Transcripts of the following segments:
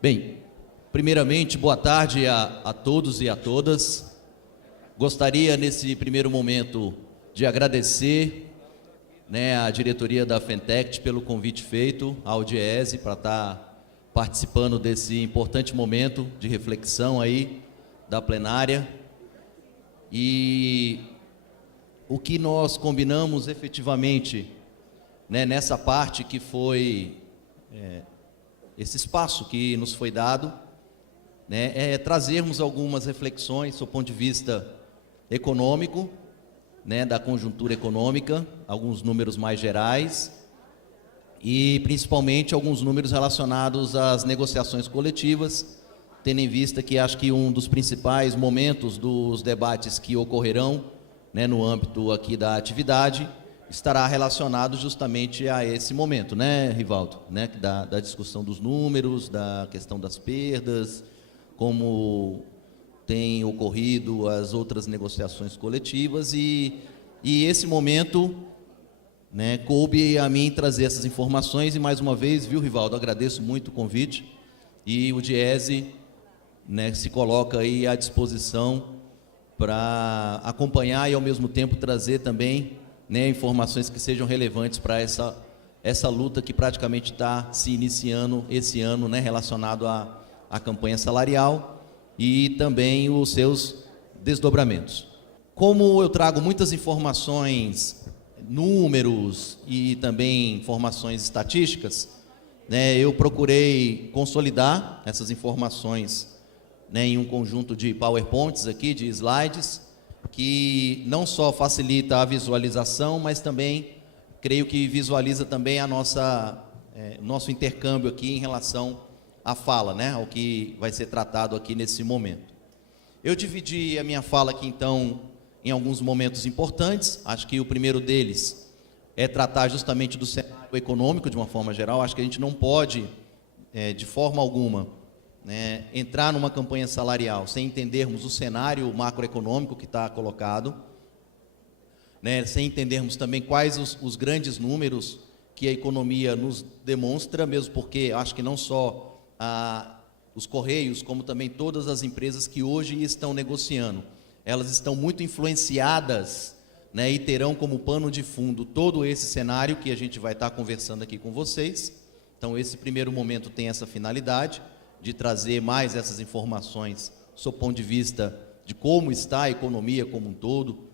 Bem, primeiramente, boa tarde a todos e a todas. Gostaria, nesse primeiro momento, de agradecer à diretoria da Fentect pelo convite feito, ao Diese, para estar participando desse importante momento de reflexão aí da plenária. E o que nós combinamos efetivamente nessa parte que foi esse espaço que nos foi dado, é trazermos algumas reflexões do ponto de vista econômico, da conjuntura econômica, alguns números mais gerais e principalmente alguns números relacionados às negociações coletivas, tendo em vista que acho que um dos principais momentos dos debates que ocorrerão no âmbito aqui da atividade estará relacionado justamente a esse momento, Rivaldo? Da discussão dos números, da questão das perdas, como tem ocorrido as outras negociações coletivas e esse momento, coube a mim trazer essas informações e mais uma vez, viu, Rivaldo, agradeço muito o convite e o Diese, se coloca aí à disposição para acompanhar e ao mesmo tempo trazer também informações que sejam relevantes para essa luta que praticamente está se iniciando esse ano, relacionado à campanha salarial e também os seus desdobramentos. Como eu trago muitas informações, números e também informações estatísticas, eu procurei consolidar essas informações em um conjunto de PowerPoints aqui, de slides, que não só facilita a visualização, mas também creio que visualiza também a nosso intercâmbio aqui em relação à fala, ao que vai ser tratado aqui nesse momento. Eu dividi a minha fala aqui então em alguns momentos importantes. Acho que o primeiro deles é tratar justamente do cenário econômico de uma forma geral. Acho que a gente não pode, de forma alguma, entrar numa campanha salarial sem entendermos o cenário macroeconômico que está colocado, sem entendermos também quais os grandes números que a economia nos demonstra, mesmo porque acho que não só os Correios, como também todas as empresas que hoje estão negociando, elas estão muito influenciadas, e terão como pano de fundo todo esse cenário que a gente vai estar conversando aqui com vocês. Então, esse primeiro momento tem essa finalidade de trazer mais essas informações sob o ponto de vista de como está a economia como um todo,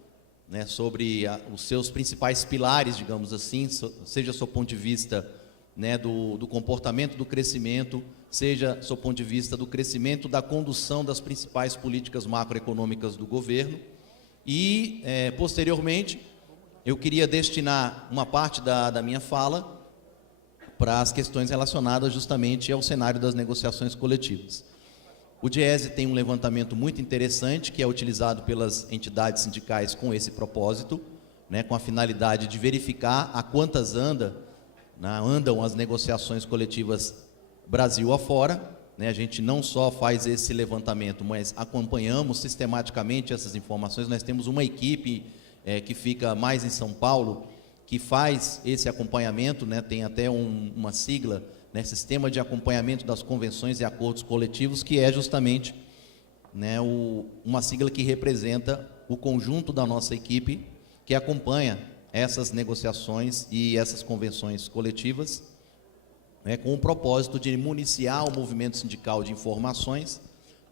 sobre os seus principais pilares, digamos assim, seja sob o ponto de vista do comportamento do crescimento, seja sob o ponto de vista do crescimento da condução das principais políticas macroeconômicas do governo. E, posteriormente, eu queria destinar uma parte da minha fala para as questões relacionadas justamente ao cenário das negociações coletivas. O Diese tem um levantamento muito interessante que é utilizado pelas entidades sindicais com esse propósito, com a finalidade de verificar a quantas andam as negociações coletivas Brasil afora. A gente não só faz esse levantamento, mas acompanhamos sistematicamente essas informações. Nós temos uma equipe que fica mais em São Paulo, que faz esse acompanhamento, tem até uma sigla, Sistema de Acompanhamento das Convenções e Acordos Coletivos, que é justamente uma sigla que representa o conjunto da nossa equipe, que acompanha essas negociações e essas convenções coletivas, com o propósito de municiar o movimento sindical de informações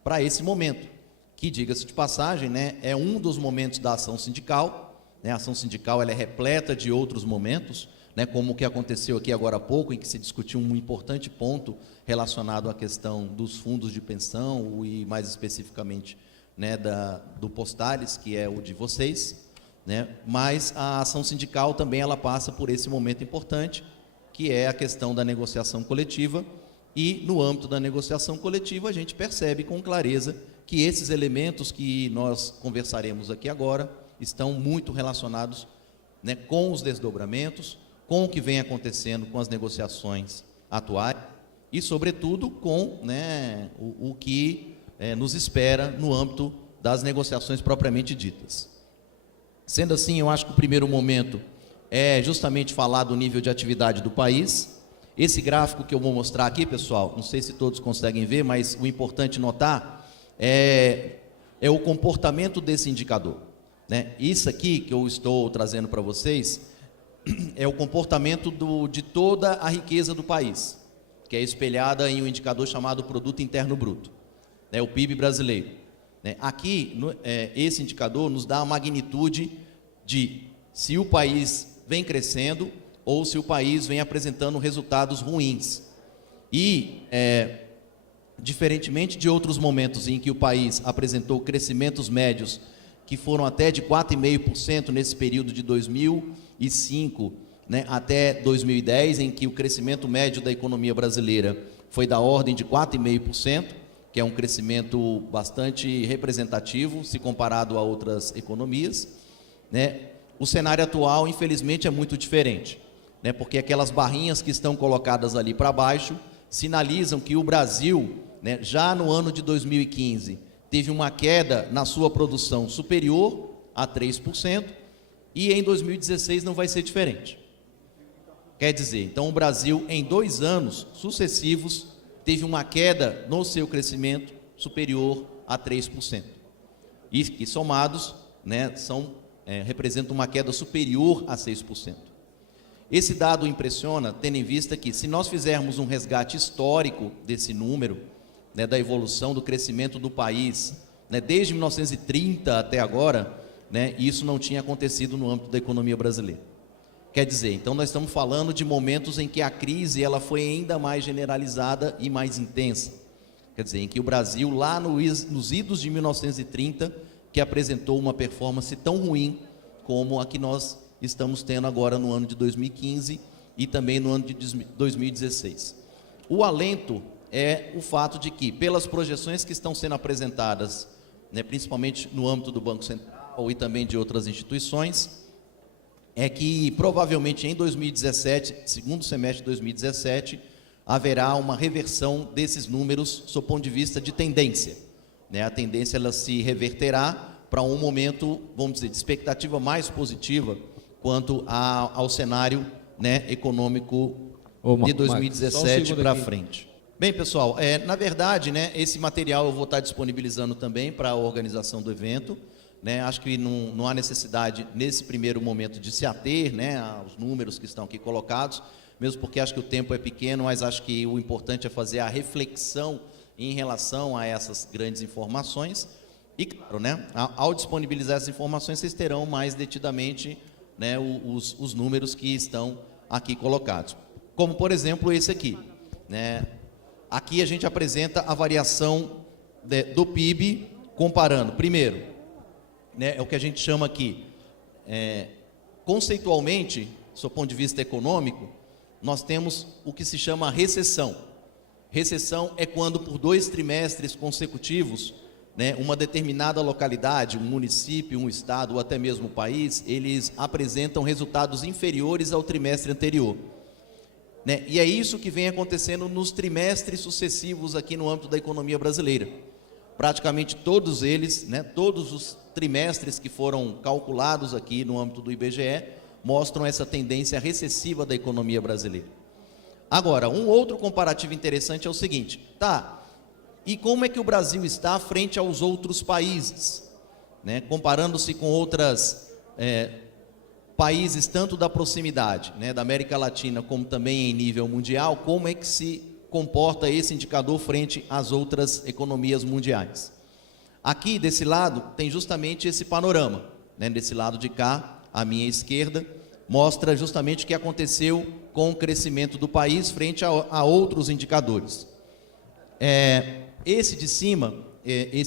para esse momento, que, diga-se de passagem, é um dos momentos da ação sindical. A ação sindical ela é repleta de outros momentos, como o que aconteceu aqui agora há pouco, em que se discutiu um importante ponto relacionado à questão dos fundos de pensão e, mais especificamente, do Postales, que é o de vocês, mas a ação sindical também ela passa por esse momento importante, que é a questão da negociação coletiva, e no âmbito da negociação coletiva a gente percebe com clareza que esses elementos que nós conversaremos aqui agora estão muito relacionados com os desdobramentos, com o que vem acontecendo com as negociações atuais e, sobretudo, com o que nos espera no âmbito das negociações propriamente ditas. Sendo assim, eu acho que o primeiro momento é justamente falar do nível de atividade do país Esse gráfico que eu vou mostrar aqui, pessoal, não sei se todos conseguem ver, mas o importante notar é o comportamento desse indicador, né? Isso aqui que eu estou trazendo para vocês é o comportamento de toda a riqueza do país, que é espelhada em um indicador chamado Produto Interno Bruto, né, o PIB brasileiro. Né? Aqui, esse indicador nos dá a magnitude de se o país vem crescendo ou se o país vem apresentando resultados ruins. E, diferentemente de outros momentos em que o país apresentou crescimentos médios que foram até de 4,5% nesse período de 2005, né, até 2010, em que o crescimento médio da economia brasileira foi da ordem de 4,5%, que é um crescimento bastante representativo, se comparado a outras economias, né? O cenário atual, infelizmente, é muito diferente, né, porque aquelas barrinhas que estão colocadas ali para baixo sinalizam que o Brasil, né, já no ano de 2015, teve uma queda na sua produção superior a 3%, e em 2016 não vai ser diferente. Quer dizer, então o Brasil, em 2 anos sucessivos, teve uma queda no seu crescimento superior a 3%. E que somados, né, representam uma queda superior a 6%. Esse dado impressiona, tendo em vista que, se nós fizermos um resgate histórico desse número, né, da evolução do crescimento do país, né, desde 1930 até agora, né, isso não tinha acontecido no âmbito da economia brasileira. Quer dizer, então nós estamos falando de momentos em que a crise ela foi ainda mais generalizada e mais intensa. Quer dizer, em que o Brasil, lá nos idos de 1930, que apresentou uma performance tão ruim como a que nós estamos tendo agora no ano de 2015 e também no ano de 2016. O alento é o fato de que, pelas projeções que estão sendo apresentadas, né, principalmente no âmbito do Banco Central e também de outras instituições, é que provavelmente em 2017, segundo semestre de 2017, haverá uma reversão desses números sob o ponto de vista de tendência, né? A tendência ela se reverterá para um momento, vamos dizer, de expectativa mais positiva quanto ao cenário, né, econômico de 2017 para frente. Bem, pessoal, na verdade, né, esse material eu vou estar disponibilizando também para a organização do evento. Né, acho que não há necessidade, nesse primeiro momento, de se ater, né, aos números que estão aqui colocados, mesmo porque acho que o tempo é pequeno, mas acho que o importante é fazer a reflexão em relação a essas grandes informações. E, claro, né, ao disponibilizar essas informações, vocês terão mais detidamente, né, os números que estão aqui colocados. Como, por exemplo, esse aqui. Né, aqui a gente apresenta a variação do PIB comparando, primeiro, né, é o que a gente chama aqui, conceitualmente, do ponto de vista econômico, nós temos o que se chama recessão. Recessão é quando, por 2 trimestres consecutivos, né, uma determinada localidade, um município, um estado ou até mesmo o país, eles apresentam resultados inferiores ao trimestre anterior. Né, e é isso que vem acontecendo nos trimestres sucessivos aqui no âmbito da economia brasileira. Praticamente todos eles, né, todos os trimestres que foram calculados aqui no âmbito do IBGE, mostram essa tendência recessiva da economia brasileira. Agora, um outro comparativo interessante é o seguinte, e como é que o Brasil está frente aos outros países? Né, comparando-se com outros países, tanto da proximidade, né, da América Latina, como também em nível mundial, como é que se comporta esse indicador frente às outras economias mundiais? Aqui, desse lado, tem justamente esse panorama, né? Desse lado de cá, à minha esquerda, mostra justamente o que aconteceu com o crescimento do país frente a outros indicadores. Esse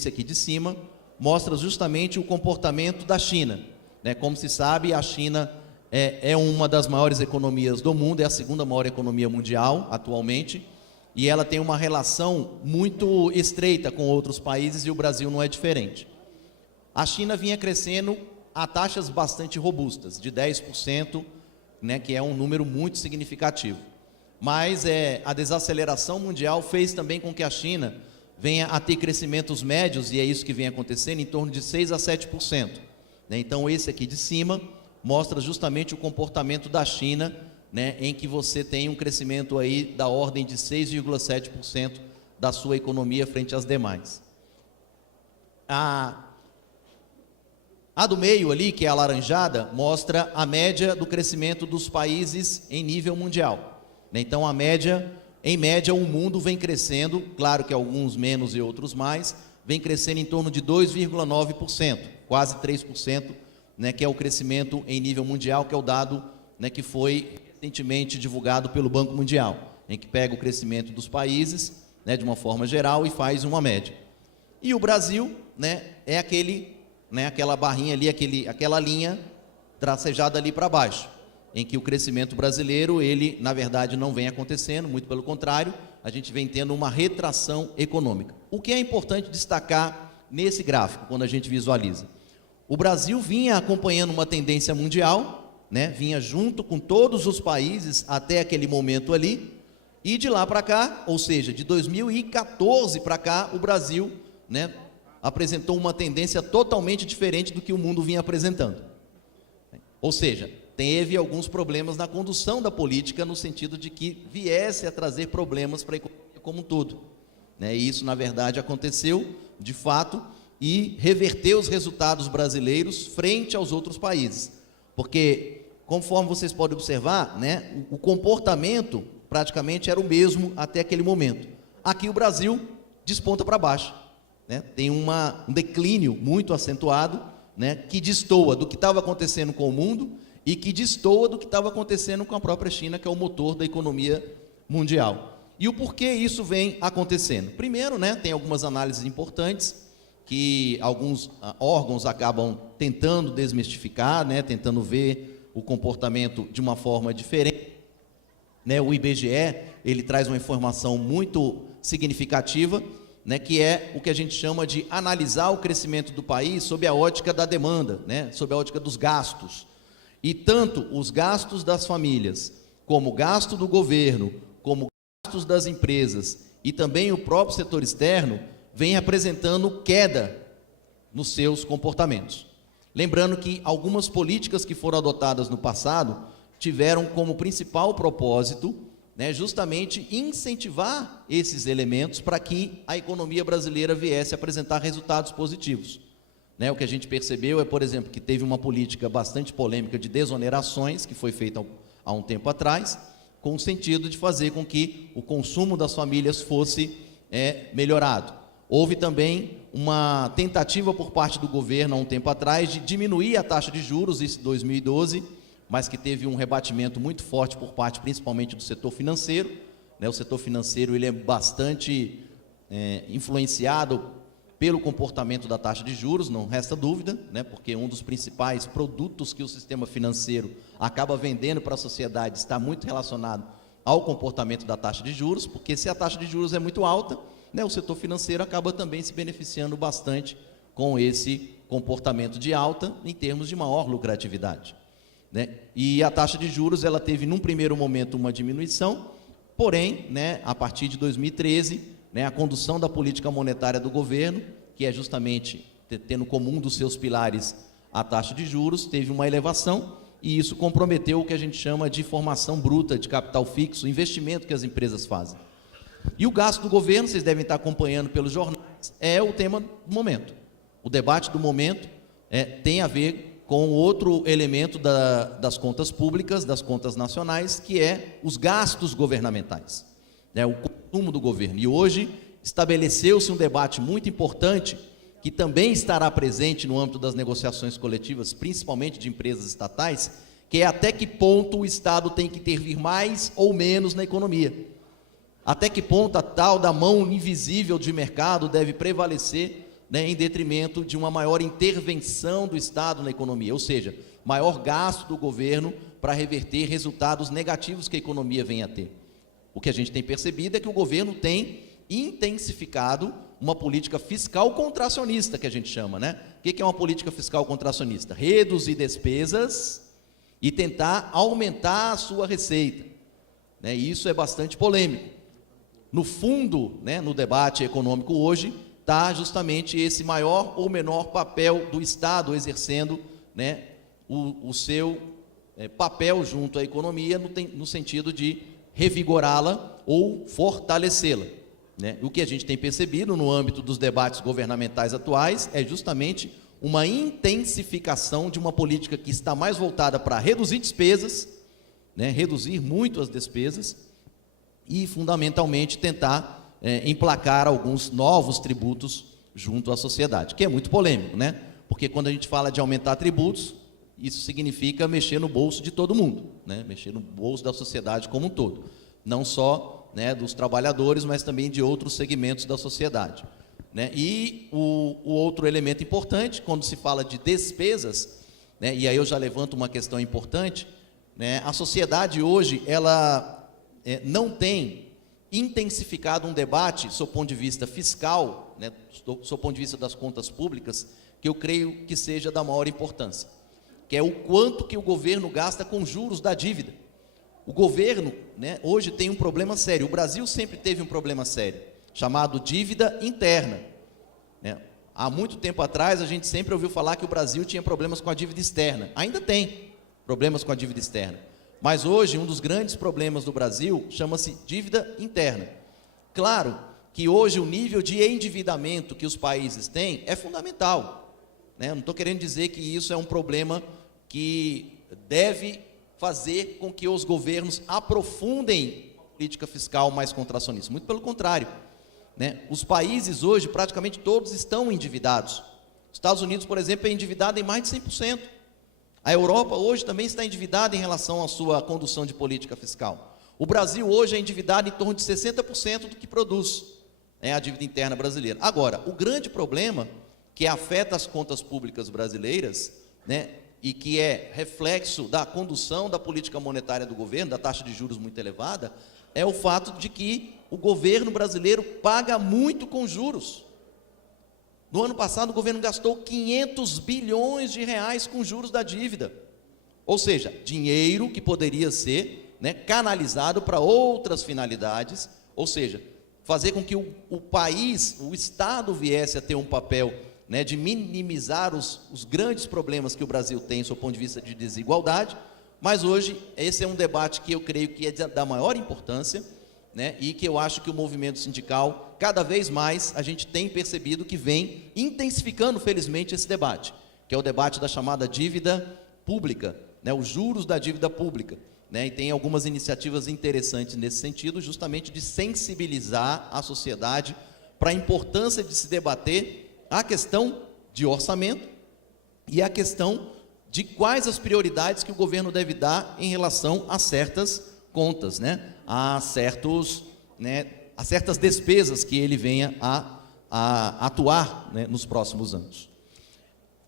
aqui de cima, mostra justamente o comportamento da China. Né? Como se sabe, a China é uma das maiores economias do mundo, é a segunda maior economia mundial atualmente, e ela tem uma relação muito estreita com outros países e o Brasil não é diferente. A China vinha crescendo a taxas bastante robustas, de 10%, né, que é um número muito significativo. Mas a desaceleração mundial fez também com que a China venha a ter crescimentos médios, e é isso que vem acontecendo, em torno de 6% a 7%. Né? Então, esse aqui de cima mostra justamente o comportamento da China, né, em que você tem um crescimento aí da ordem de 6,7% da sua economia frente às demais. A do meio ali, que é alaranjada, mostra a média do crescimento dos países em nível mundial. Então, em média, o mundo vem crescendo, claro que alguns menos e outros mais, vem crescendo em torno de 2,9%, quase 3%, né, que é o crescimento em nível mundial, que é o dado, né, que foi recentemente divulgado pelo Banco Mundial, em que pega o crescimento dos países, né, de uma forma geral e faz uma média. E o Brasil, né, é aquela barrinha ali, aquela linha tracejada ali para baixo, em que o crescimento brasileiro, ele, na verdade, não vem acontecendo, muito pelo contrário, a gente vem tendo uma retração econômica. O que é importante destacar nesse gráfico, quando a gente visualiza? O Brasil vinha acompanhando uma tendência mundial, né, vinha junto com todos os países até aquele momento ali, e de lá para cá, ou seja, de 2014 para cá, o Brasil, né, apresentou uma tendência totalmente diferente do que o mundo vinha apresentando. Ou seja, teve alguns problemas na condução da política, no sentido de que viesse a trazer problemas para a economia como um todo, né? E isso, na verdade, aconteceu, de fato, e reverteu os resultados brasileiros frente aos outros países. Porque, conforme vocês podem observar, né, o comportamento praticamente era o mesmo até aquele momento. Aqui o Brasil desponta para baixo, né? Tem um declínio muito acentuado, né, que destoa do que estava acontecendo com o mundo e que destoa do que estava acontecendo com a própria China, que é o motor da economia mundial. E o porquê isso vem acontecendo? Primeiro, né, tem algumas análises importantes que alguns órgãos acabam tentando desmistificar, né, tentando ver o comportamento de uma forma diferente, né? O IBGE, ele traz uma informação muito significativa, né, que é o que a gente chama de analisar o crescimento do país sob a ótica da demanda, né, sob a ótica dos gastos. E tanto os gastos das famílias, como o gasto do governo, como gastos das empresas e também o próprio setor externo, vem apresentando queda nos seus comportamentos. Lembrando que algumas políticas que foram adotadas no passado tiveram como principal propósito, né, justamente incentivar esses elementos para que a economia brasileira viesse a apresentar resultados positivos. Né, o que a gente percebeu é, por exemplo, que teve uma política bastante polêmica de desonerações, que foi feita há um tempo atrás, com o sentido de fazer com que o consumo das famílias fosse melhorado. Houve também uma tentativa por parte do governo há um tempo atrás de diminuir a taxa de juros, isso em 2012, mas que teve um rebatimento muito forte por parte principalmente do setor financeiro. Né, o setor financeiro ele é bastante influenciado pelo comportamento da taxa de juros, não resta dúvida, né, porque um dos principais produtos que o sistema financeiro acaba vendendo para a sociedade está muito relacionado ao comportamento da taxa de juros, porque se a taxa de juros é muito alta, né, o setor financeiro acaba também se beneficiando bastante com esse comportamento de alta em termos de maior lucratividade. Né? E a taxa de juros ela teve num primeiro momento uma diminuição, porém, né, a partir de 2013, né, a condução da política monetária do governo, que é justamente tendo como um dos seus pilares a taxa de juros, teve uma elevação e isso comprometeu o que a gente chama de formação bruta de capital fixo, o investimento que as empresas fazem. E o gasto do governo, vocês devem estar acompanhando pelos jornais, é o tema do momento. O debate do momento tem a ver com outro elemento das contas públicas, das contas nacionais, que é os gastos governamentais, né, o consumo do governo. E hoje estabeleceu-se um debate muito importante, que também estará presente no âmbito das negociações coletivas, principalmente de empresas estatais, que é até que ponto o Estado tem que intervir mais ou menos na economia. Até que ponto a tal da mão invisível de mercado deve prevalecer, né, em detrimento de uma maior intervenção do Estado na economia, ou seja, maior gasto do governo para reverter resultados negativos que a economia vem a ter. O que a gente tem percebido é que o governo tem intensificado uma política fiscal contracionista, que a gente chama, né? O que é uma política fiscal contracionista? Reduzir despesas e tentar aumentar a sua receita, né? E isso é bastante polêmico. No fundo, né, no debate econômico hoje, está justamente esse maior ou menor papel do Estado exercendo, né, o seu papel junto à economia no sentido de revigorá-la ou fortalecê-la, né? O que a gente tem percebido no âmbito dos debates governamentais atuais é justamente uma intensificação de uma política que está mais voltada para reduzir despesas, né? Reduzir muito as despesas e, fundamentalmente, tentar emplacar alguns novos tributos junto à sociedade, que é muito polêmico, né? Porque quando a gente fala de aumentar tributos, isso significa mexer no bolso de todo mundo, né? Mexer no bolso da sociedade como um todo, não só, né, dos trabalhadores, mas também de outros segmentos da sociedade, né? E o outro elemento importante, quando se fala de despesas, né, e aí eu já levanto uma questão importante, né? A sociedade hoje, ela não tem intensificado um debate, sob o ponto de vista fiscal, né, sob o ponto de vista das contas públicas, que eu creio que seja da maior importância, que é o quanto que o governo gasta com juros da dívida. O governo, né, hoje tem um problema sério. O Brasil sempre teve um problema sério, chamado dívida interna, né? Há muito tempo atrás, a gente sempre ouviu falar que o Brasil tinha problemas com a dívida externa. Ainda tem problemas com a dívida externa. Mas hoje, um dos grandes problemas do Brasil chama-se dívida interna. Claro que hoje o nível de endividamento que os países têm é fundamental, né? Não estou querendo dizer que isso é um problema que deve fazer com que os governos aprofundem a política fiscal mais contracionista. Muito pelo contrário, né? Os países hoje, praticamente todos, estão endividados. Os Estados Unidos, por exemplo, é endividado em mais de 100%. A Europa hoje também está endividada em relação à sua condução de política fiscal. O Brasil hoje é endividado em torno de 60% do que produz, a dívida interna brasileira. Agora, o grande problema que afeta as contas públicas brasileiras, né, e que é reflexo da condução da política monetária do governo, da taxa de juros muito elevada, é o fato de que o governo brasileiro paga muito com juros. No ano passado, o governo gastou 500 bilhões de reais com juros da dívida. Ou seja, dinheiro que poderia ser, né, canalizado para outras finalidades, ou seja, fazer com que o país, o Estado viesse a ter um papel, né, de minimizar os grandes problemas que o Brasil tem, do ponto de vista de desigualdade. Mas hoje, esse é um debate que eu creio que é da maior importância, né, e que eu acho que o movimento sindical, cada vez mais, a gente tem percebido que vem intensificando, felizmente, esse debate, que é o debate da chamada dívida pública, né, os juros da dívida pública, né, e tem algumas iniciativas interessantes nesse sentido, justamente de sensibilizar a sociedade para a importância de se debater a questão de orçamento e a questão de quais as prioridades que o governo deve dar em relação a certas contas, né, a certas despesas que ele venha a atuar, né, nos próximos anos.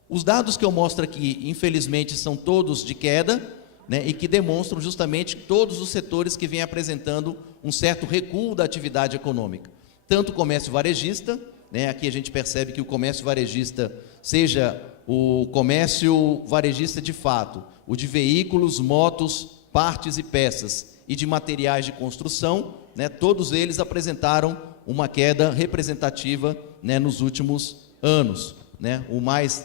Os dados que eu mostro aqui, infelizmente, são todos de queda, né, e que demonstram justamente todos os setores que vêm apresentando um certo recuo da atividade econômica. Tanto o comércio varejista, né, aqui a gente percebe que o comércio varejista, seja o comércio varejista de fato, o de veículos, motos, partes e peças, e de materiais de construção, né, todos eles apresentaram uma queda representativa, né, nos últimos anos, né? O mais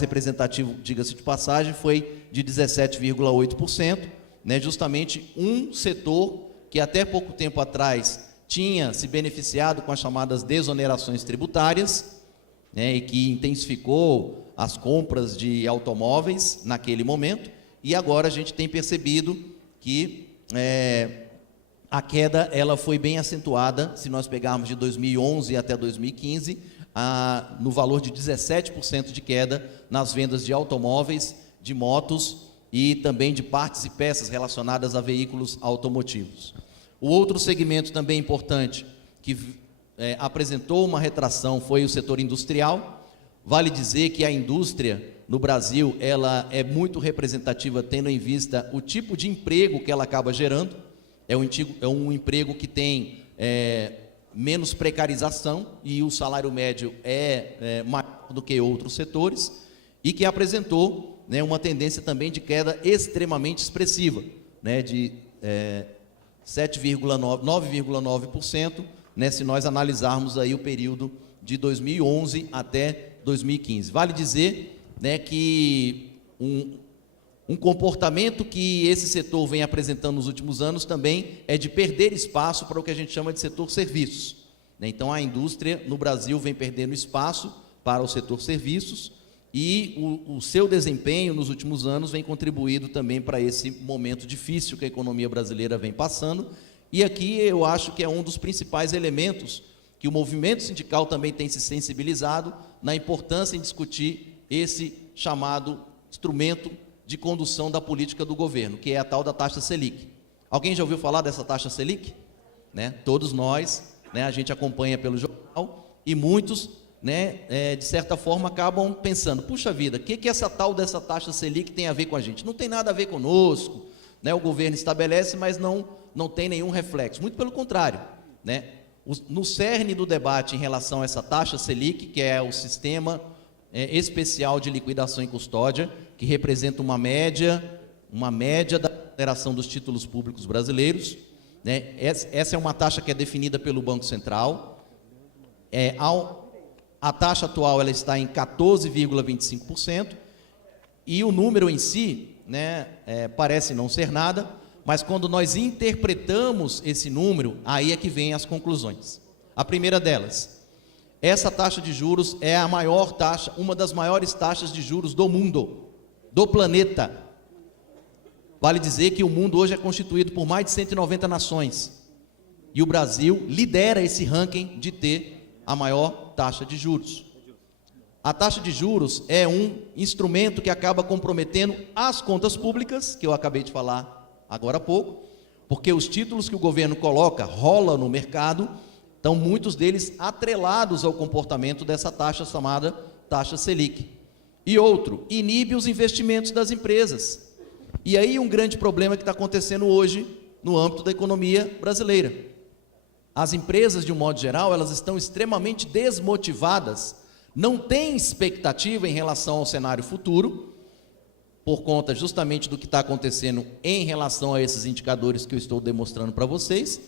representativo, diga-se de passagem, foi de 17,8%, né, justamente um setor que até pouco tempo atrás tinha se beneficiado com as chamadas desonerações tributárias, né, e que intensificou as compras de automóveis naquele momento, e agora a gente tem percebido que a queda ela foi bem acentuada, se nós pegarmos de 2011 até 2015, no valor de 17% de queda nas vendas de automóveis, de motos e também de partes e peças relacionadas a veículos automotivos. O outro segmento também importante que apresentou uma retração foi o setor industrial. Vale dizer que a indústria no Brasil, ela é muito representativa, tendo em vista o tipo de emprego que ela acaba gerando. É um emprego que tem menos precarização e o salário médio é maior do que outros setores, e que apresentou, né, uma tendência também de queda extremamente expressiva, né, de 9,9%, né, se nós analisarmos aí o período de 2011 até 2015. Vale dizer, né, que Um comportamento que esse setor vem apresentando nos últimos anos também é de perder espaço para o que a gente chama de setor serviços. Então, a indústria no Brasil vem perdendo espaço para o setor serviços e o seu desempenho nos últimos anos vem contribuído também para esse momento difícil que a economia brasileira vem passando. E aqui eu acho que é um dos principais elementos que o movimento sindical também tem se sensibilizado na importância em discutir esse chamado instrumento de condução da política do governo, que é a tal da taxa Selic. Alguém já ouviu falar dessa taxa Selic? Todos nós, a gente acompanha pelo jornal e muitos, de certa forma, acabam pensando, puxa vida, o que essa tal dessa taxa Selic tem a ver com a gente? Não tem nada a ver conosco, o governo estabelece, mas não tem nenhum reflexo. Muito pelo contrário, no cerne do debate em relação a essa taxa Selic, que é o sistema especial de liquidação e custódia, que representa uma média da remuneração dos títulos públicos brasileiros, Essa é uma taxa que é definida pelo Banco Central. A taxa atual ela está em 14,25%, e o número em si, parece não ser nada, mas quando nós interpretamos esse número, aí é que vem as conclusões. A primeira delas, essa taxa de juros é a maior taxa, uma das maiores taxas de juros do mundo, do planeta. Vale dizer que o mundo hoje é constituído por mais de 190 nações, e o Brasil lidera esse ranking de ter a maior taxa de juros. A taxa de juros é um instrumento que acaba comprometendo as contas públicas, que eu acabei de falar agora há pouco, porque os títulos que o governo rola no mercado, estão muitos deles atrelados ao comportamento dessa taxa chamada taxa Selic. E outro, inibe os investimentos das empresas. E aí um grande problema que está acontecendo hoje no âmbito da economia brasileira. As empresas, de um modo geral, elas estão extremamente desmotivadas, não têm expectativa em relação ao cenário futuro, por conta justamente do que está acontecendo em relação a esses indicadores que eu estou demonstrando para vocês,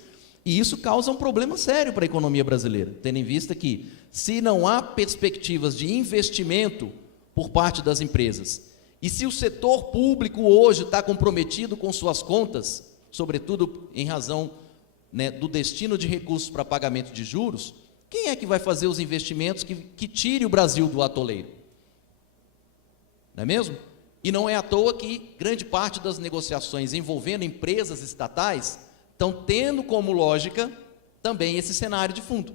e isso causa um problema sério para a economia brasileira, tendo em vista que, se não há perspectivas de investimento por parte das empresas, e se o setor público hoje está comprometido com suas contas, sobretudo em razão do destino de recursos para pagamento de juros, quem é que vai fazer os investimentos que tire o Brasil do atoleiro? Não é mesmo? E não é à toa que grande parte das negociações envolvendo empresas estatais estão tendo como lógica também esse cenário de fundo.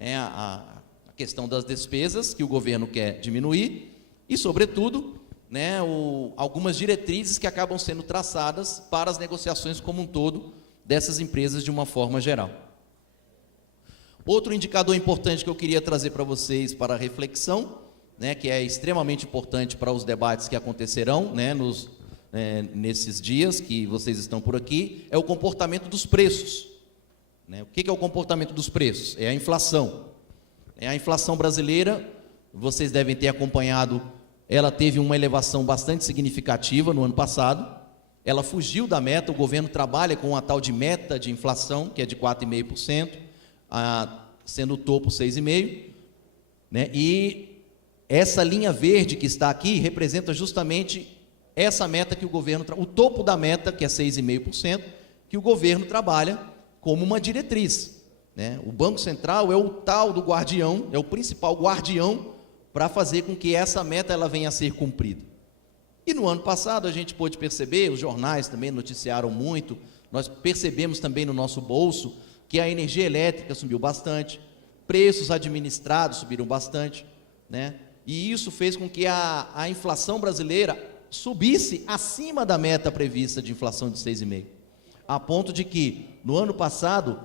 A questão das despesas que o governo quer diminuir e, sobretudo, algumas diretrizes que acabam sendo traçadas para as negociações como um todo dessas empresas de uma forma geral. Outro indicador importante que eu queria trazer para vocês para a reflexão, que é extremamente importante para os debates que acontecerão nesses dias que vocês estão por aqui, é o comportamento dos preços. O que é o comportamento dos preços? É a inflação. A inflação brasileira, vocês devem ter acompanhado, ela teve uma elevação bastante significativa no ano passado, ela fugiu da meta, o governo trabalha com a tal de meta de inflação, que é de 4,5%, sendo o topo 6,5%, e essa linha verde que está aqui representa justamente essa meta que o governo, o topo da meta, que é 6,5%, que o governo trabalha como uma diretriz. O Banco Central é o tal do guardião, é o principal guardião para fazer com que essa meta ela venha a ser cumprida. E no ano passado a gente pôde perceber, os jornais também noticiaram muito, nós percebemos também no nosso bolso que a energia elétrica subiu bastante, preços administrados subiram bastante, e isso fez com que a inflação brasileira subisse acima da meta prevista de inflação de 6,5%, a ponto de que, no ano passado,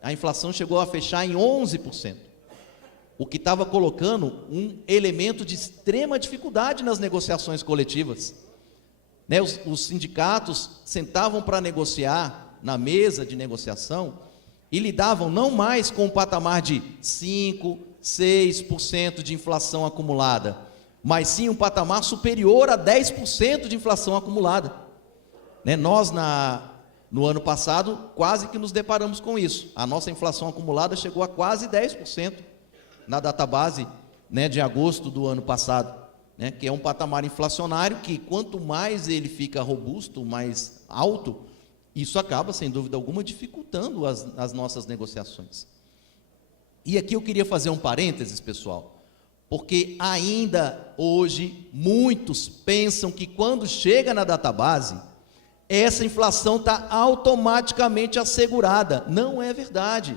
a inflação chegou a fechar em 11%, o que estava colocando um elemento de extrema dificuldade nas negociações coletivas. Os sindicatos sentavam para negociar na mesa de negociação e lidavam não mais com um patamar de 5%, 6% de inflação acumulada, mas sim um patamar superior a 10% de inflação acumulada. Nós, no ano passado, quase que nos deparamos com isso. A nossa inflação acumulada chegou a quase 10%, na database de agosto do ano passado. né, que é um patamar inflacionário que, quanto mais ele fica robusto, mais alto, isso acaba, sem dúvida alguma, dificultando as nossas negociações. E aqui eu queria fazer um parênteses, pessoal, porque ainda hoje muitos pensam que quando chega na database, essa inflação está automaticamente assegurada. Não é verdade.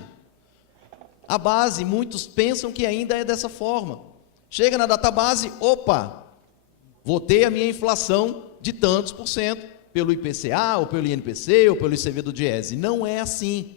A base, muitos pensam que ainda é dessa forma. Chega na database, opa, vou ter a minha inflação de tantos por cento, pelo IPCA, ou pelo INPC, ou pelo ICV do Diese. Não é assim,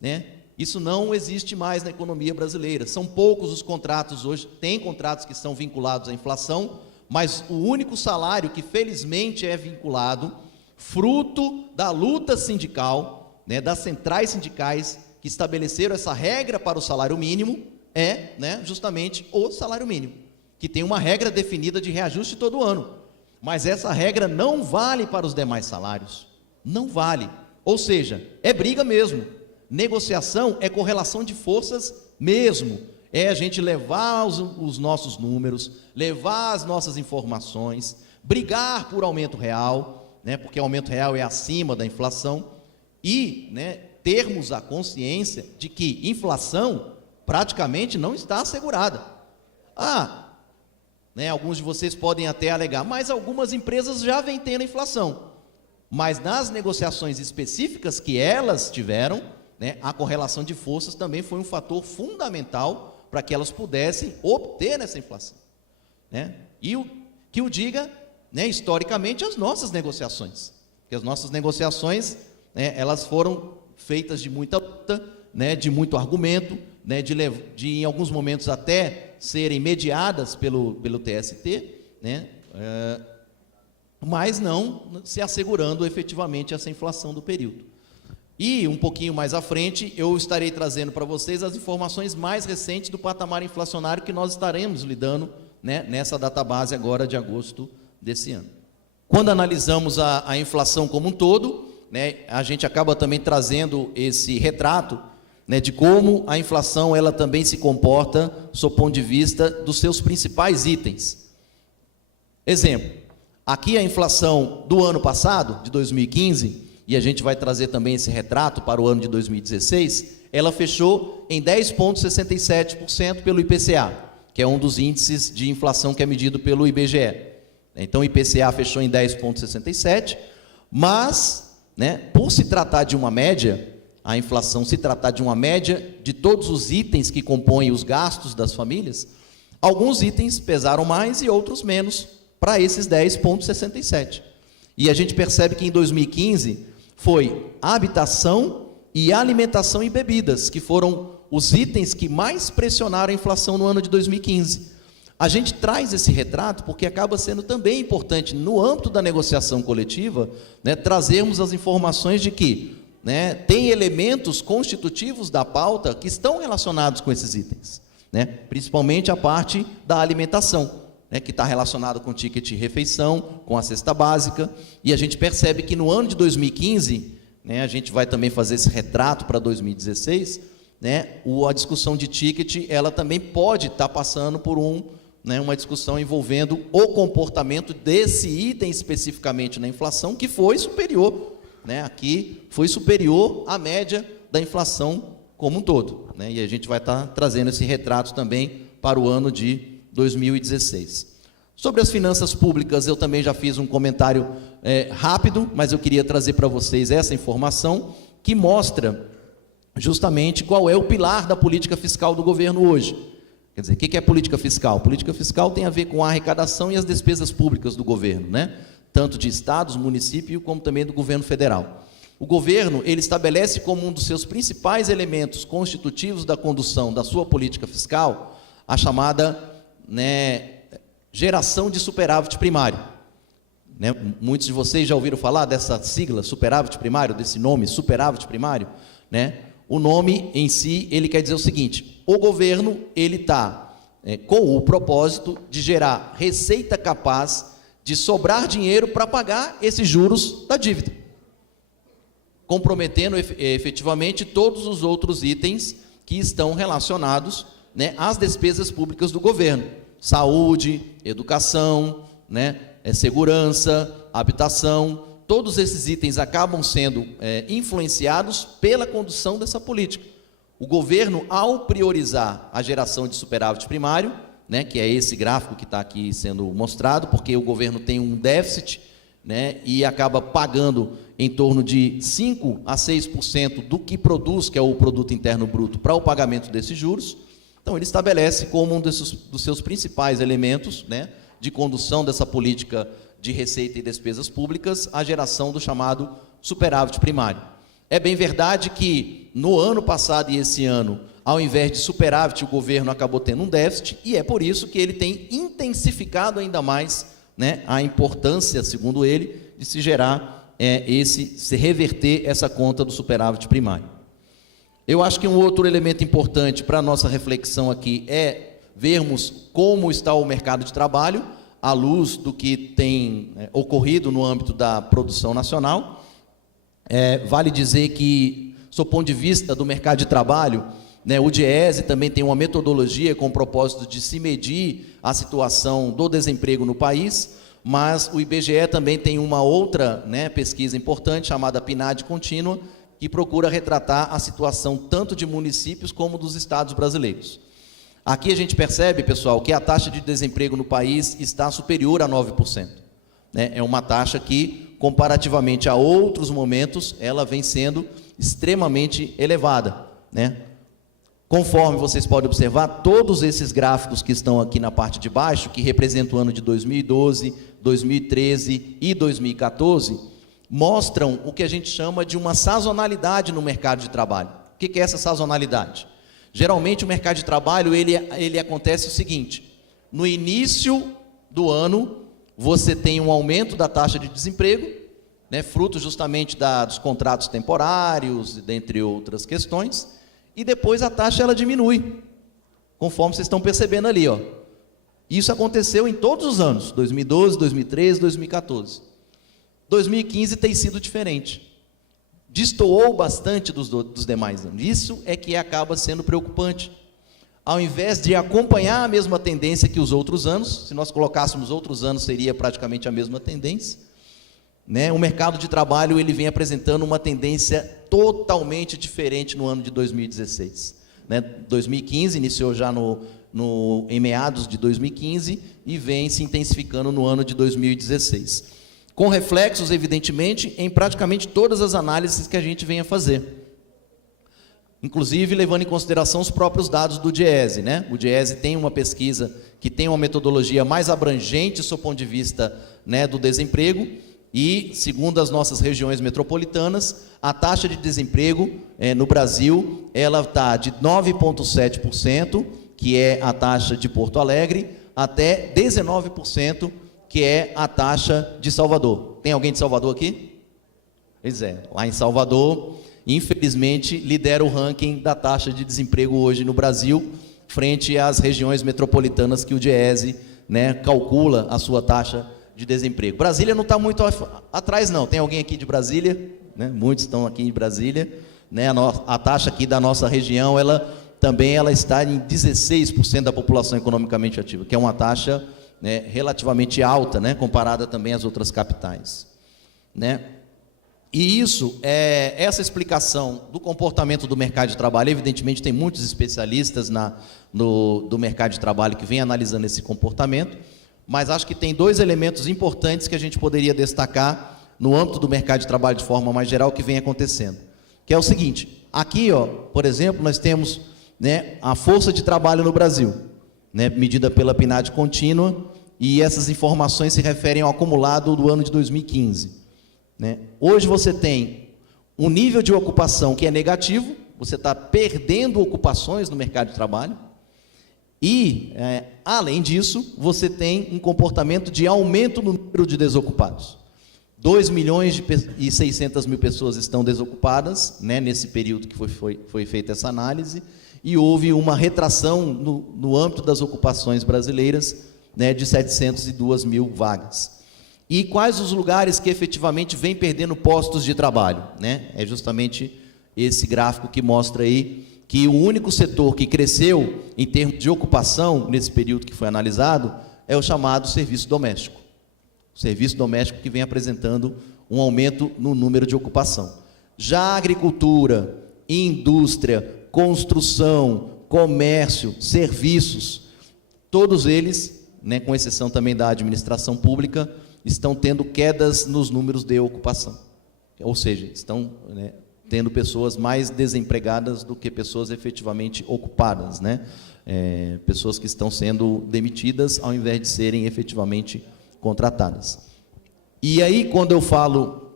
né? Isso não existe mais na economia brasileira. São poucos os contratos hoje, tem contratos que são vinculados à inflação, mas o único salário que felizmente é vinculado, fruto da luta sindical, né, das centrais sindicais que estabeleceram essa regra para o salário mínimo, é, né, justamente o salário mínimo, que tem uma regra definida de reajuste todo ano, mas essa regra não vale para os demais salários, não vale, ou seja, é briga mesmo, negociação é correlação de forças mesmo, é a gente levar os nossos números, levar as nossas informações, brigar por aumento real, né, porque aumento real é acima da inflação, e, né, termos a consciência de que inflação praticamente não está assegurada. Né, alguns de vocês podem até alegar, mas algumas empresas já vêm tendo inflação, mas nas negociações específicas que elas tiveram, né, a correlação de forças também foi um fator fundamental para que elas pudessem obter essa inflação, né? E que o diga, né, historicamente, as nossas negociações, que as nossas negociações, né, elas foram feitas de muita luta, né, de muito argumento, né, de em alguns momentos até serem mediadas pelo TST, né, mas não se assegurando efetivamente essa inflação do período. E um pouquinho mais à frente eu estarei trazendo para vocês as informações mais recentes do patamar inflacionário que nós estaremos lidando, né, nessa database agora de agosto desse ano. Quando analisamos a inflação como um todo, né, a gente acaba também trazendo esse retrato, né, de como a inflação ela também se comporta sob o ponto de vista dos seus principais itens. Exemplo, aqui a inflação do ano passado, de 2015, e a gente vai trazer também esse retrato para o ano de 2016, ela fechou em 10,67% pelo IPCA, que é um dos índices de inflação que é medido pelo IBGE. Então o IPCA fechou em 10,67%, mas, né, por se tratar de uma média, a inflação se tratar de uma média de todos os itens que compõem os gastos das famílias, alguns itens pesaram mais e outros menos para esses 10,67%. E a gente percebe que em 2015 foi habitação e alimentação e bebidas, que foram os itens que mais pressionaram a inflação no ano de 2015. A gente traz esse retrato porque acaba sendo também importante, no âmbito da negociação coletiva, né, trazermos as informações de que, né, tem elementos constitutivos da pauta que estão relacionados com esses itens, né, principalmente a parte da alimentação, né, que está relacionado com o ticket de refeição, com a cesta básica, e a gente percebe que no ano de 2015, né, a gente vai também fazer esse retrato para 2016, né, a discussão de ticket, ela também pode estar passando por uma discussão envolvendo o comportamento desse item especificamente na inflação, que foi superior, né, aqui foi superior à média da inflação como um todo, né, e a gente vai estar trazendo esse retrato também para o ano de 2016. Sobre as finanças públicas, eu também já fiz um comentário rápido, mas eu queria trazer para vocês essa informação que mostra justamente qual é o pilar da política fiscal do governo hoje. Quer dizer, o que é política fiscal? Política fiscal tem a ver com a arrecadação e as despesas públicas do governo, né? Tanto de estados, município, como também do governo federal. O governo, ele estabelece como um dos seus principais elementos constitutivos da condução da sua política fiscal a chamada, né, geração de superávit primário, né? Muitos de vocês já ouviram falar dessa sigla superávit primário, desse nome superávit primário, né? O nome em si, ele quer dizer o seguinte: o governo, ele está com o propósito de gerar receita capaz de sobrar dinheiro para pagar esses juros da dívida, comprometendo efetivamente todos os outros itens que estão relacionados, né, às despesas públicas do governo. saúde, educação, né, segurança, habitação, todos esses itens acabam sendo influenciados pela condução dessa política. O governo, ao priorizar a geração de superávit primário, né, que é esse gráfico que está aqui sendo mostrado, porque o governo tem um déficit, né, e acaba pagando em torno de 5% a 6% do que produz, que é o produto interno bruto, para o pagamento desses juros. Então, ele estabelece como um dos seus principais elementos, né, de condução dessa política de receita e despesas públicas, a geração do chamado superávit primário. É bem verdade que no ano passado e esse ano, ao invés de superávit, o governo acabou tendo um déficit, e é por isso que ele tem intensificado ainda mais, né, a importância, segundo ele, de se gerar se reverter essa conta do superávit primário. Eu acho que um outro elemento importante para a nossa reflexão aqui é vermos como está o mercado de trabalho, à luz do que tem ocorrido no âmbito da produção nacional. Vale dizer que, sob o ponto de vista do mercado de trabalho, né, o DIEESE também tem uma metodologia com o propósito de se medir a situação do desemprego no país, mas o IBGE também tem uma outra, né, pesquisa importante, chamada PNAD contínua, que procura retratar a situação tanto de municípios como dos estados brasileiros. Aqui a gente percebe, pessoal, que a taxa de desemprego no país está superior a 9%. Né? É uma taxa que, comparativamente a outros momentos, ela vem sendo extremamente elevada, né? Conforme vocês podem observar, todos esses gráficos que estão aqui na parte de baixo, que representam o ano de 2012, 2013 e 2014, mostram o que a gente chama de uma sazonalidade no mercado de trabalho. O que é essa sazonalidade? Geralmente o mercado de trabalho ele acontece o seguinte: no início do ano você tem um aumento da taxa de desemprego, né, fruto justamente dos contratos temporários, dentre outras questões, e depois a taxa ela diminui, conforme vocês estão percebendo ali, ó. Isso aconteceu em todos os anos, 2012, 2013, 2014. 2015 tem sido diferente. Destoou bastante dos demais anos. Isso é que acaba sendo preocupante. Ao invés de acompanhar a mesma tendência que os outros anos, se nós colocássemos outros anos, seria praticamente a mesma tendência, né? O mercado de trabalho ele vem apresentando uma tendência totalmente diferente no ano de 2016. Né? 2015 iniciou já em meados de 2015 e vem se intensificando no ano de 2016. Com reflexos, evidentemente, em praticamente todas as análises que a gente vem a fazer. Inclusive, levando em consideração os próprios dados do DIEESE, né? O DIEESE tem uma pesquisa que tem uma metodologia mais abrangente, sob o ponto de vista, né, do desemprego, e, segundo as nossas regiões metropolitanas, a taxa de desemprego no Brasil, ela está de 9,7%, que é a taxa de Porto Alegre, até 19%, que é a taxa de Salvador. Tem alguém de Salvador aqui? Pois é, lá em Salvador, infelizmente, lidera o ranking da taxa de desemprego hoje no Brasil, frente às regiões metropolitanas que o DIEESE, né, calcula a sua taxa de desemprego. Brasília não está muito atrás, não. Tem alguém aqui de Brasília? Né? Muitos estão aqui em Brasília. Né? A taxa aqui da nossa região, ela está em 16% da população economicamente ativa, que é uma taxa, né, relativamente alta, né, comparada também às outras capitais. Né? E essa explicação do comportamento do mercado de trabalho, evidentemente tem muitos especialistas do mercado de trabalho que vêm analisando esse comportamento, mas acho que tem dois elementos importantes que a gente poderia destacar no âmbito do mercado de trabalho de forma mais geral que vem acontecendo, que é o seguinte: aqui, ó, por exemplo, nós temos, né, a força de trabalho no Brasil, né, medida pela PNAD contínua, e essas informações se referem ao acumulado do ano de 2015. Né? Hoje você tem um nível de ocupação que é negativo, você está perdendo ocupações no mercado de trabalho, e, além disso, você tem um comportamento de aumento no número de desocupados. 2.600.000 pessoas estão desocupadas, né, nesse período que foi feita essa análise, e houve uma retração no âmbito das ocupações brasileiras, né, de 702.000 vagas. E quais os lugares que efetivamente vêm perdendo postos de trabalho? Né? É justamente esse gráfico que mostra aí que o único setor que cresceu em termos de ocupação, nesse período que foi analisado, é o chamado serviço doméstico. O serviço doméstico que vem apresentando um aumento no número de ocupação. Já a agricultura, indústria, construção, comércio, serviços, todos eles, né, com exceção também da administração pública, estão tendo quedas nos números de ocupação. Ou seja, estão, né, tendo pessoas mais desempregadas do que pessoas efetivamente ocupadas, né? Pessoas que estão sendo demitidas ao invés de serem efetivamente contratadas. E aí, quando eu falo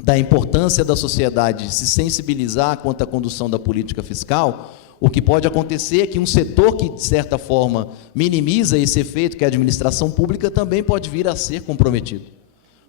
da importância da sociedade se sensibilizar quanto à condução da política fiscal, o que pode acontecer é que um setor que, de certa forma, minimiza esse efeito, que é a administração pública, também pode vir a ser comprometido.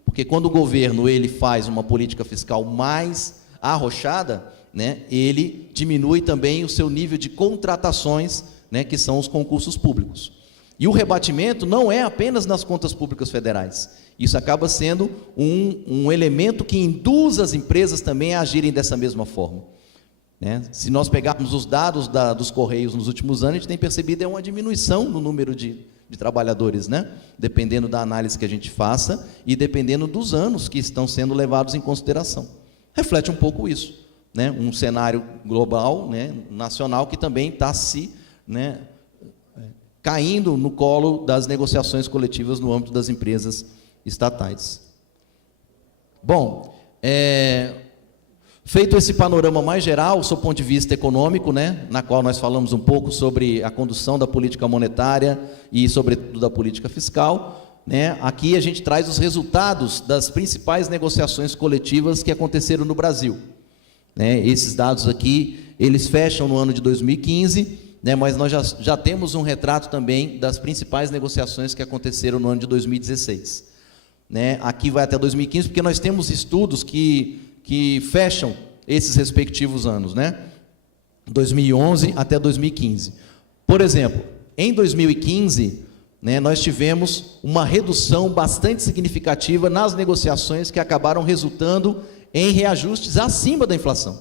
Porque quando o governo ele faz uma política fiscal mais arrochada, né, ele diminui também o seu nível de contratações, né, que são os concursos públicos. E o rebatimento não é apenas nas contas públicas federais. Isso acaba sendo um elemento que induz as empresas também a agirem dessa mesma forma, né? Se nós pegarmos os dados dos Correios nos últimos anos, a gente tem percebido uma diminuição no número de trabalhadores, né? Dependendo da análise que a gente faça e dependendo dos anos que estão sendo levados em consideração. Reflete um pouco isso, né? Um cenário global, né, nacional, que também está né, caindo no colo das negociações coletivas no âmbito das empresas estatais. Bom, feito esse panorama mais geral, sob o ponto de vista econômico, né, na qual nós falamos um pouco sobre a condução da política monetária e, sobretudo, da política fiscal, né, aqui a gente traz os resultados das principais negociações coletivas que aconteceram no Brasil. Né, esses dados aqui, eles fecham no ano de 2015, né, mas nós já temos um retrato também das principais negociações que aconteceram no ano de 2016. Né, aqui vai até 2015, porque nós temos estudos que fecham esses respectivos anos, né, 2011 até 2015. Por exemplo, em 2015... né, nós tivemos uma redução bastante significativa nas negociações que acabaram resultando em reajustes acima da inflação.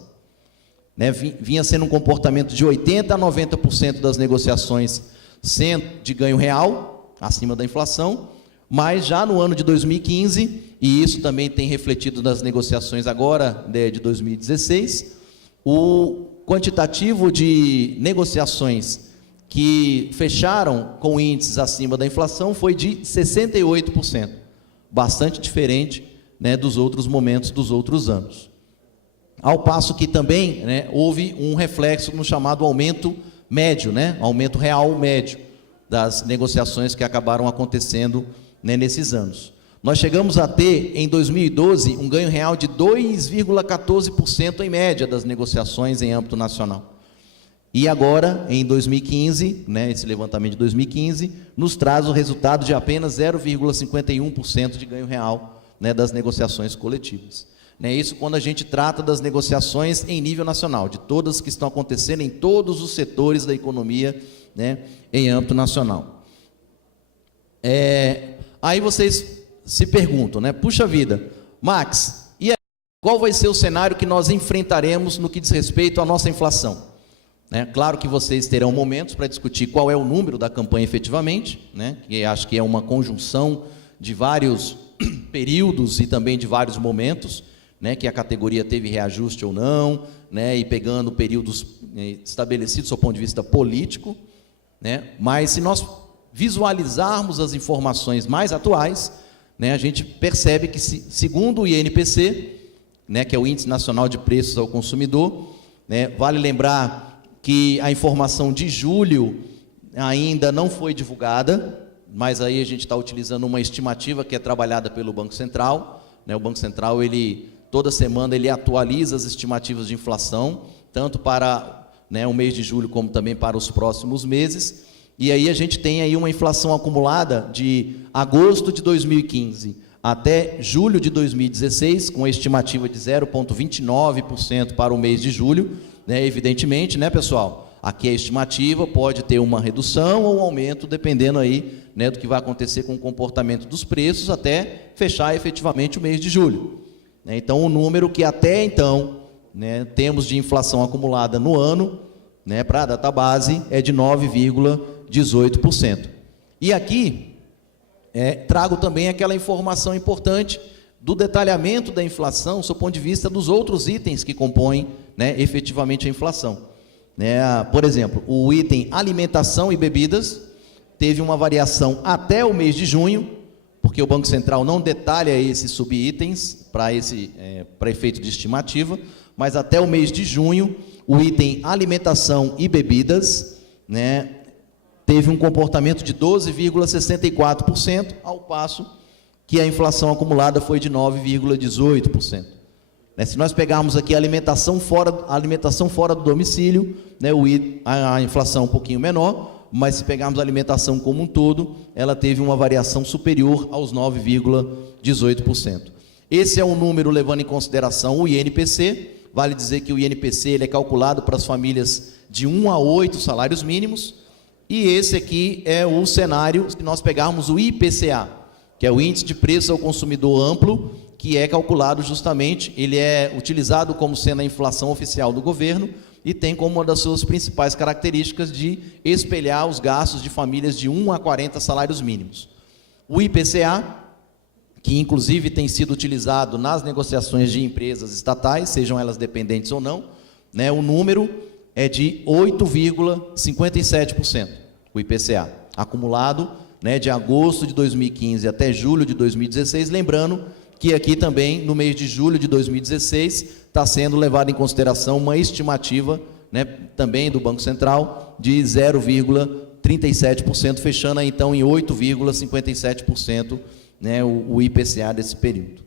Né, vinha sendo um comportamento de 80% a 90% das negociações sendo de ganho real, acima da inflação, mas já no ano de 2015, e isso também tem refletido nas negociações agora, né, de 2016, o quantitativo de negociações que fecharam com índices acima da inflação foi de 68%, bastante diferente, né, dos outros momentos dos outros anos. Ao passo que também, né, houve um reflexo no chamado aumento médio, né, aumento real médio das negociações que acabaram acontecendo, né, nesses anos. Nós chegamos a ter, em 2012, um ganho real de 2,14% em média das negociações em âmbito nacional. E agora, em 2015, né, esse levantamento de 2015, nos traz o resultado de apenas 0,51% de ganho real, né, das negociações coletivas. Né, isso quando a gente trata das negociações em nível nacional, de todas que estão acontecendo em todos os setores da economia, né, em âmbito nacional. Aí vocês se perguntam, né, puxa vida, Max, e aí, qual vai ser o cenário que nós enfrentaremos no que diz respeito à nossa inflação? Claro que vocês terão momentos para discutir qual é o número da campanha efetivamente, né, que acho que é uma conjunção de vários períodos e também de vários momentos, né, que a categoria teve reajuste ou não, né, e pegando períodos estabelecidos do ponto de vista político, né, mas se nós visualizarmos as informações mais atuais, né, a gente percebe que, segundo o INPC, né, que é o Índice Nacional de Preços ao Consumidor, né, vale lembrar que a informação de julho ainda não foi divulgada, mas aí a gente está utilizando uma estimativa que é trabalhada pelo Banco Central, né, o Banco Central, toda semana ele atualiza as estimativas de inflação, tanto para, né, o mês de julho como também para os próximos meses, e aí a gente tem aí uma inflação acumulada de agosto de 2015 até julho de 2016, com a estimativa de 0,29% para o mês de julho, né, evidentemente, né, pessoal, aqui a estimativa pode ter uma redução ou um aumento, dependendo aí, né, do que vai acontecer com o comportamento dos preços, até fechar efetivamente o mês de julho. Então, o número que até então, né, temos de inflação acumulada no ano, né, para a database é de 9,18%. E aqui trago também aquela informação importante do detalhamento da inflação, sob o ponto de vista dos outros itens que compõem, né, efetivamente a inflação. Por exemplo, o item alimentação e bebidas teve uma variação até o mês de junho, porque o Banco Central não detalha esses subitens para efeito de estimativa, mas até o mês de junho, o item alimentação e bebidas, né, teve um comportamento de 12,64%, ao passo que a inflação acumulada foi de 9,18%. Se nós pegarmos aqui a alimentação fora do domicílio, né, a inflação é um pouquinho menor, mas se pegarmos a alimentação como um todo, ela teve uma variação superior aos 9,18%. Esse é um número levando em consideração o INPC. Vale dizer que o INPC ele é calculado para as famílias de 1 a 8 salários mínimos, e esse aqui é o cenário, se nós pegarmos o IPCA, que é o Índice de Preço ao Consumidor Amplo, que é calculado justamente, ele é utilizado como sendo a inflação oficial do governo, e tem como uma das suas principais características de espelhar os gastos de famílias de 1 a 40 salários mínimos. O IPCA, que inclusive tem sido utilizado nas negociações de empresas estatais, sejam elas dependentes ou não, né, o número é de 8,57%, o IPCA, acumulado, né, de agosto de 2015 até julho de 2016, lembrando que aqui também, no mês de julho de 2016, está sendo levado em consideração uma estimativa, né, também do Banco Central, de 0,37%, fechando então em 8,57%, né, o IPCA desse período.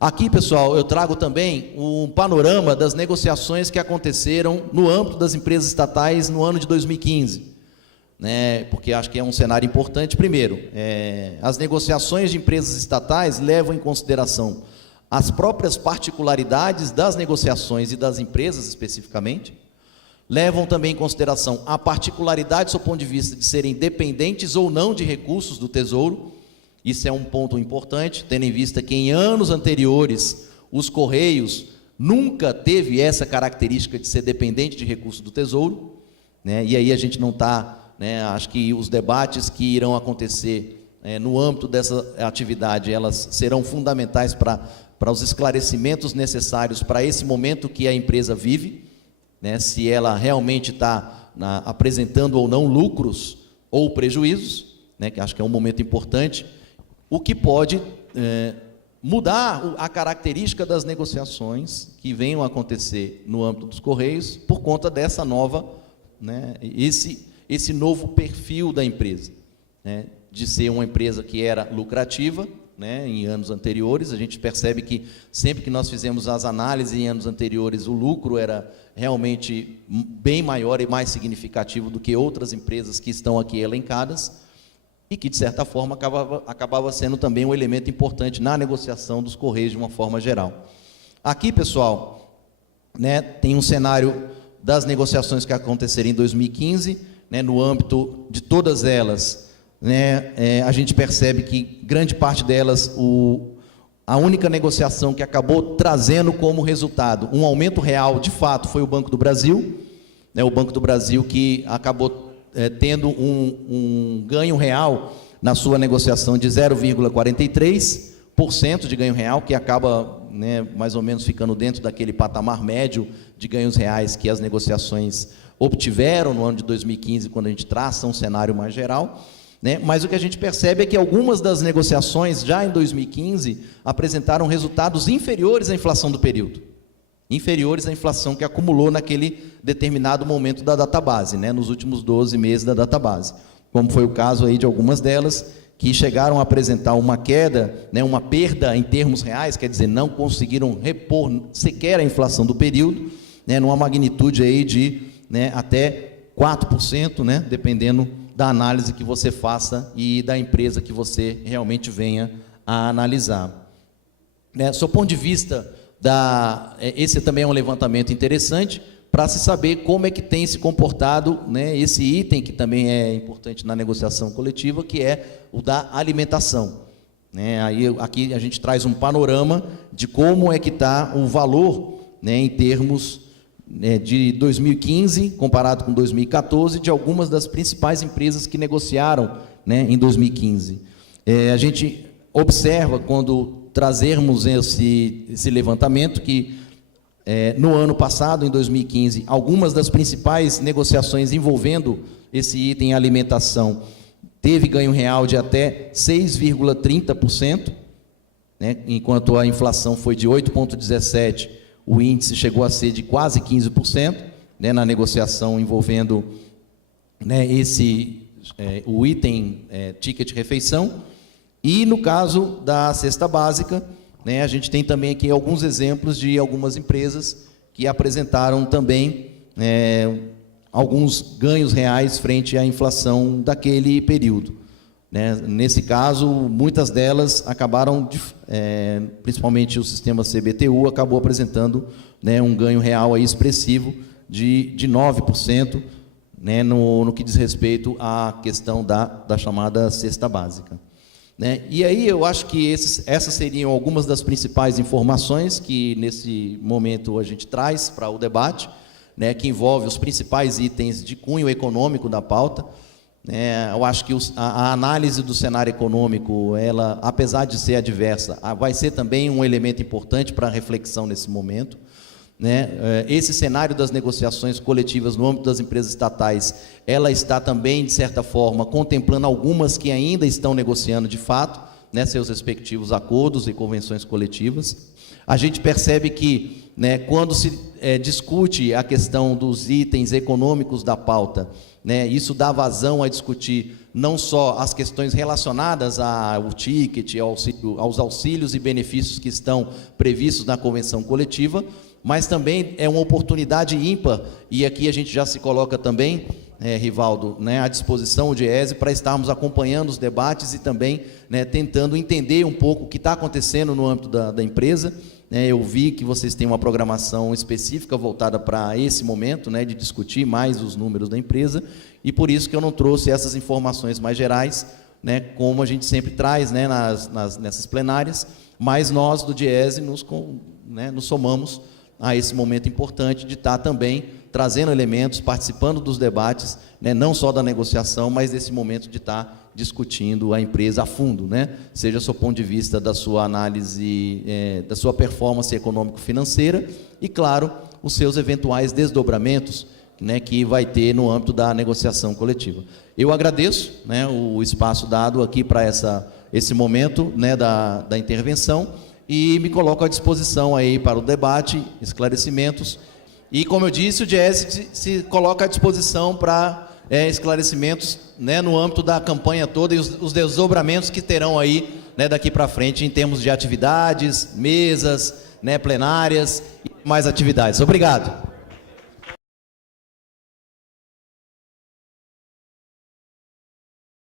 Aqui, pessoal, eu trago também um panorama das negociações que aconteceram no âmbito das empresas estatais no ano de 2015. Porque acho que é um cenário importante. Primeiro, as negociações de empresas estatais levam em consideração as próprias particularidades das negociações e das empresas especificamente, levam também em consideração a particularidade do ponto de vista de serem dependentes ou não de recursos do Tesouro. Isso é um ponto importante, tendo em vista que em anos anteriores os Correios nunca teve essa característica de ser dependente de recursos do Tesouro, né? E aí a gente não está... acho que os debates que irão acontecer no âmbito dessa atividade, elas serão fundamentais para os esclarecimentos necessários para esse momento que a empresa vive, né, se ela realmente está apresentando ou não lucros ou prejuízos, né, que acho que é um momento importante, o que pode mudar a característica das negociações que venham a acontecer no âmbito dos Correios por conta dessa nova, né, esse novo perfil da empresa, né, de ser uma empresa que era lucrativa, né, em anos anteriores. A gente percebe que sempre que nós fizemos as análises em anos anteriores, o lucro era realmente bem maior e mais significativo do que outras empresas que estão aqui elencadas, e que, de certa forma, acabava sendo também um elemento importante na negociação dos Correios de uma forma geral. Aqui, pessoal, né, tem um cenário das negociações que aconteceram em 2015, né, no âmbito de todas elas, né, a gente percebe que grande parte delas, a única negociação que acabou trazendo como resultado um aumento real, de fato, foi o Banco do Brasil, né, o Banco do Brasil que acabou tendo um ganho real na sua negociação de 0,43% de ganho real, que acaba, né, mais ou menos ficando dentro daquele patamar médio de ganhos reais que as negociações obtiveram no ano de 2015, quando a gente traça um cenário mais geral, né? Mas o que a gente percebe é que algumas das negociações, já em 2015, apresentaram resultados inferiores à inflação do período, inferiores à inflação que acumulou naquele determinado momento da database, né? Nos últimos 12 meses da database, como foi o caso aí de algumas delas, que chegaram a apresentar uma queda, né, uma perda em termos reais, quer dizer, não conseguiram repor sequer a inflação do período, né, numa magnitude aí de, né, até 4%, né, dependendo da análise que você faça e da empresa que você realmente venha a analisar. Sob o ponto de vista esse também é um levantamento interessante para se saber como é que tem se comportado, né, esse item que também é importante na negociação coletiva, que é o da alimentação, né? Aí aqui a gente traz um panorama de como é que está o valor, né, em termos de 2015, comparado com 2014, de algumas das principais empresas que negociaram, né, em 2015. A gente observa, quando trazermos esse levantamento, que no ano passado, em 2015, algumas das principais negociações envolvendo esse item alimentação teve ganho real de até 6,30%, né, enquanto a inflação foi de 8,17%, o índice chegou a ser de quase 15%, né, na negociação envolvendo, né, o item ticket refeição. E no caso da cesta básica, né, a gente tem também aqui alguns exemplos de algumas empresas que apresentaram também alguns ganhos reais frente à inflação daquele período, né? Nesse caso, muitas delas acabaram, principalmente o sistema CBTU, acabou apresentando, né, um ganho real aí expressivo de 9%, né, no que diz respeito à questão da chamada cesta básica, né? E aí eu acho que essas seriam algumas das principais informações que nesse momento a gente traz para o debate, né, que envolve os principais itens de cunho econômico da pauta. Eu acho que a análise do cenário econômico, ela, apesar de ser adversa, vai ser também um elemento importante para a reflexão nesse momento, né? Esse cenário das negociações coletivas no âmbito das empresas estatais, ela está também, de certa forma, contemplando algumas que ainda estão negociando de fato, né, seus respectivos acordos e convenções coletivas. A gente percebe que, né, quando se discute a questão dos itens econômicos da pauta, né, isso dá vazão a discutir não só as questões relacionadas ao ticket, aos auxílios e benefícios que estão previstos na convenção coletiva, mas também é uma oportunidade ímpar, e aqui a gente já se coloca também, Rivaldo, né, à disposição, o Diese, para estarmos acompanhando os debates e também, né, tentando entender um pouco o que está acontecendo no âmbito da empresa. Eu vi que vocês têm uma programação específica voltada para esse momento, né, de discutir mais os números da empresa, e por isso que eu não trouxe essas informações mais gerais, né, como a gente sempre traz, né, nessas plenárias, mas nós do Diese nos somamos a esse momento importante de estar também trazendo elementos, participando dos debates, né, não só da negociação, mas desse momento de estar discutindo a empresa a fundo, né? Seja do seu ponto de vista da sua análise, da sua performance econômico-financeira e, claro, os seus eventuais desdobramentos, né, que vai ter no âmbito da negociação coletiva. Eu agradeço, né, o espaço dado aqui para esse momento, né, da intervenção, e me coloco à disposição aí para o debate, esclarecimentos, e, como eu disse, o Diese se coloca à disposição para esclarecimentos, né, no âmbito da campanha toda e os desdobramentos que terão aí, né, daqui para frente em termos de atividades, mesas, né, plenárias e mais atividades. Obrigado.